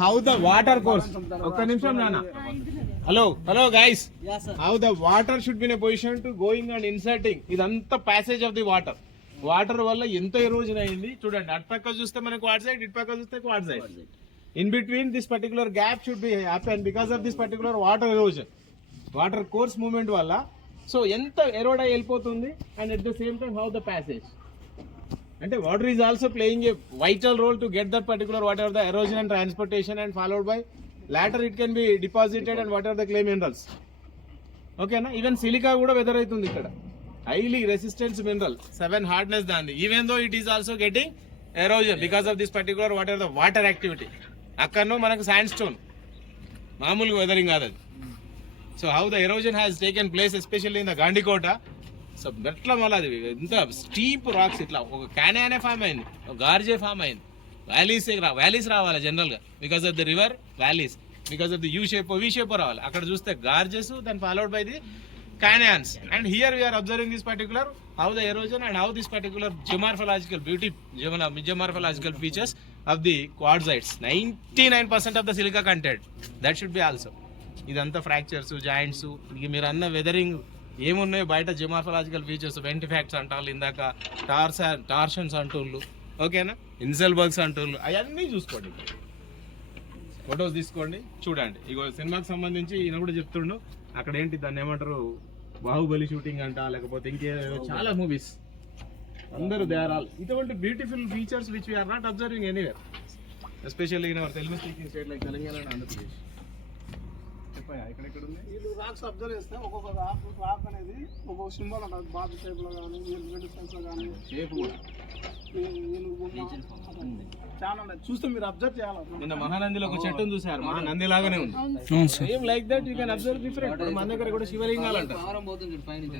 how the water course. ఒక్క నిమిషం నాన్న. Hello guys. Yes sir. How the water should be in a position to going and inserting. ఇదంతా passage of the water. Water వల్ల ఎంత erosion అయింది చూడండి. అటు పక్క చూస్తే మనకు క్వాడ్ సైడ్, ఇటు పక్క చూస్తే quad side. In between this particular gap should be happen because of this particular water erosion. Water course movement వల్ల సో ఎంత ఎరోడ్ అయి వెళ్ళిపోతుంది and at the same time how the passage అంటే water is also playing a vital role to get that particular whatever the erosion and transportation and followed by later it can be deposited and whatever the clay minerals. ఓకేనా, even silica కూడా weather అవుతుంది ఇక్కడ. Highly resistance mineral 7 hardness దాన్ని even though it is also getting erosion because of this particular whatever the water activity. అక్కడనో మనకు sandstone మామూలుగా weathering కాదు అది. So how the erosion has taken place especially in the Gandikota. So ఎట్లా మళ్ళీ అది ఎంత స్టీప్ రాక్స్ ఇట్లా ఒక క్యానే ఫామ్ అయింది, ఒక గార్జే ఫామ్ అయింది. వ్యాలీస్ రావాలి జనరల్గా because of the river valleys, because of the U shape V shape రావాలి. అక్కడ చూస్తే gorges then followed by the canyons, and here we are observing this particular how the erosion and how this particular geomorphological beauty, geomorphological features of the quartzites. 99% of the silica content that should be also. ఇదంతా fractures, joints, మీరు అన్న weathering ఏమున్నాయో బయట జియోమార్ఫలాజికల్ features, వెంటి facts అంటారు ఇందాక, టార్షన్స్ అంటూళ్ళు, ఓకేనా, ఇన్సెల్బర్గ్స్ అంటూళ్ళు, అవన్నీ చూసుకోండి. ఫొటోస్ తీసుకోండి, చూడండి. ఇగో సినిమాకి సంబంధించి ఈయన కూడా చెప్తుండు అక్కడ ఏంటి దాన్ని ఏమంటారు, బాహుబలి షూటింగ్ అంట, లేకపోతే ఇంకే చాలా మూవీస్. అందరూ దే ఆర్ ఆల్ ఇటువంటి beautiful features which we are not observing anywhere, especially in our Telugu speaking state like Telangana and Andhra Pradesh. ఇక్కడ ఉంది వీళ్ళు రాక్స్ అబ్జర్వ్ చేస్తే ఒక్కొక్క రాక్ అనేది ఒక్కొక్క సింబల్ ఉంటుంది. బాత్ షేప్ లో కానీ, రెడ్ షేప్ లో కానీ, షేప్ కూడా చాలా చూస్తే మీరు అబ్జర్వ్ చేయాలి. నిన్న మహానందిలో ఒక చెట్టును చూసారు, మహానంది లాగానే ఉంది. Same like that you can observe different. మన దగ్గర కూడా శివలింగాలు అంటారు.